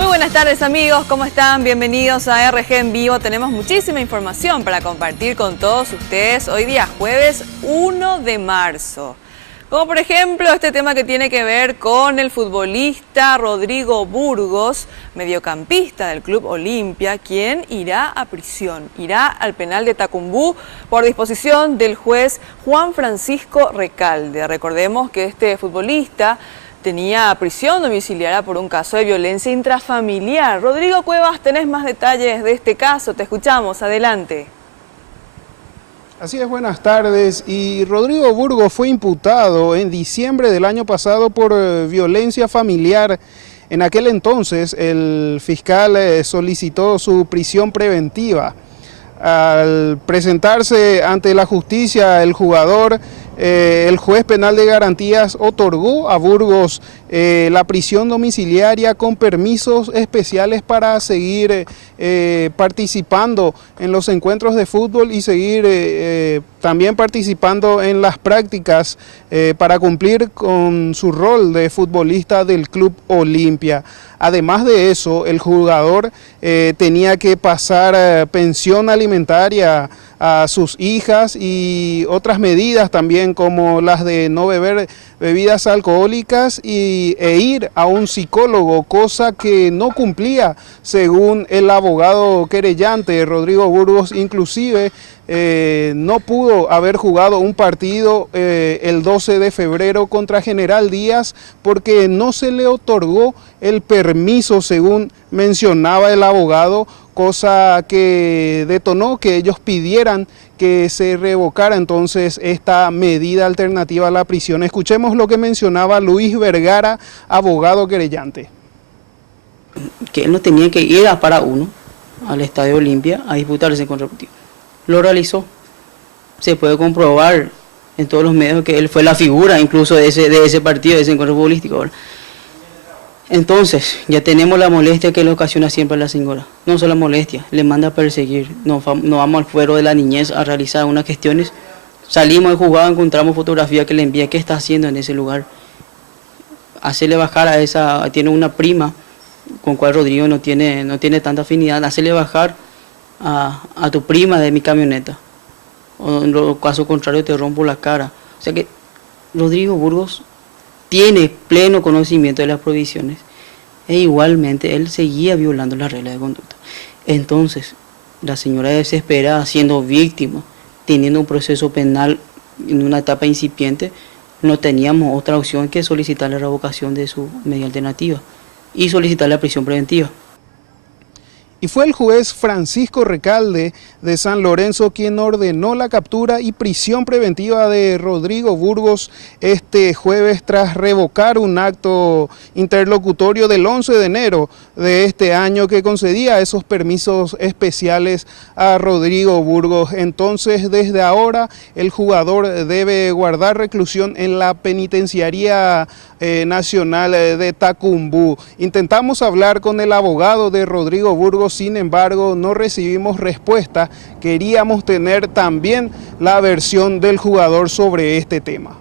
Muy buenas tardes amigos, ¿cómo están? Bienvenidos a RG en Vivo. Tenemos muchísima información para compartir con todos ustedes hoy día jueves 1 de marzo. Como por ejemplo este tema que tiene que ver con el futbolista Rodrigo Burgos, mediocampista del Club Olimpia, quien irá a prisión, irá al penal de Tacumbú por disposición del juez Juan Francisco Recalde. Recordemos que este futbolista tenía prisión domiciliaria por un caso de violencia intrafamiliar. Rodrigo Cuevas, tenés más detalles de este caso, te escuchamos, adelante. Así es, buenas tardes. Y Rodrigo Burgos fue imputado en diciembre del año pasado por violencia familiar. En aquel entonces el fiscal solicitó su prisión preventiva. Al presentarse ante la justicia el jugador, el juez penal de garantías otorgó a Burgos la prisión domiciliaria con permisos especiales para seguir participando en los encuentros de fútbol y seguir también participando en las prácticas para cumplir con su rol de futbolista del Club Olimpia. Además de eso, el jugador tenía que pasar pensión alimentaria a sus hijas y otras medidas también como las de no beber bebidas alcohólicas e ir a un psicólogo, cosa que no cumplía según el abogado querellante. Rodrigo Burgos inclusive no pudo haber jugado un partido el 12 de febrero contra General Díaz porque no se le otorgó el permiso según mencionaba el abogado, cosa que detonó que ellos pidieran que se revocara entonces esta medida alternativa a la prisión. Escuchemos lo que mencionaba Luis Vergara, abogado querellante. Que él no tenía que ir a para uno al Estadio Olimpia a disputar ese encuentro deportivo. Lo realizó. Se puede comprobar en todos los medios que él fue la figura incluso de ese partido, de ese encuentro futbolístico, ¿verdad? Entonces, ya tenemos la molestia que le ocasiona siempre a la señora. No solo la molestia, le manda a perseguir. Nos vamos al fuero de la niñez a realizar unas cuestiones. Salimos de jugada, encontramos fotografía que le envía. ¿Qué está haciendo en ese lugar? Hacerle bajar a esa... Tiene una prima con cual Rodrigo no tiene tanta afinidad. Hacerle bajar a tu prima de mi camioneta. O en lo caso contrario te rompo la cara. O sea que Rodrigo Burgos tiene pleno conocimiento de las prohibiciones e igualmente él seguía violando las reglas de conducta. Entonces, la señora desesperada, siendo víctima, teniendo un proceso penal en una etapa incipiente, no teníamos otra opción que solicitar la revocación de su medida alternativa y solicitar la prisión preventiva. Y fue el juez Francisco Recalde de San Lorenzo quien ordenó la captura y prisión preventiva de Rodrigo Burgos este jueves tras revocar un acto interlocutorio del 11 de enero de este año que concedía esos permisos especiales a Rodrigo Burgos. Entonces, desde ahora, el jugador debe guardar reclusión en la penitenciaría nacional de Tacumbú. Intentamos hablar con el abogado de Rodrigo Burgos, sin embargo no recibimos respuesta. Queríamos tener también la versión del jugador sobre este tema.